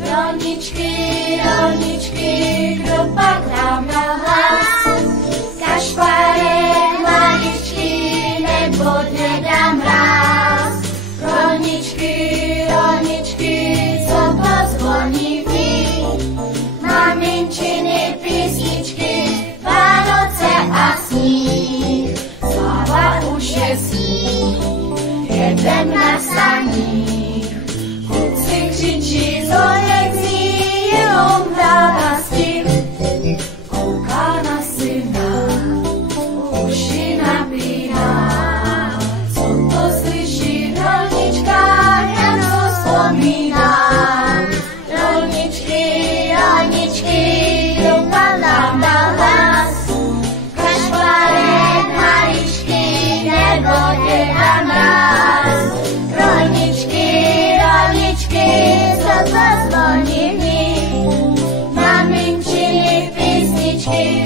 Rolničky, rolničky, kto pak nám nahlas? Kašpare, mladičky, nebo nedá mráz. Rolničky, rolničky, co pozvoní vy? Maminčiny písničky, Vánoce a sníh. Sláva už je sníh, jedem na saních. Kluci křičí, zolek zní, jenom hrává s tím. Kouká na syna, uši napíná. Co to slyší v rolničkách, jak to vzpomíná. Rolničky, rolničky, kdo pan nám dal hlas? Kašpárek, maličky, nebo děda mráz. Rolničky, rolničky, co zazvoní v nich? Maminčiny písničky,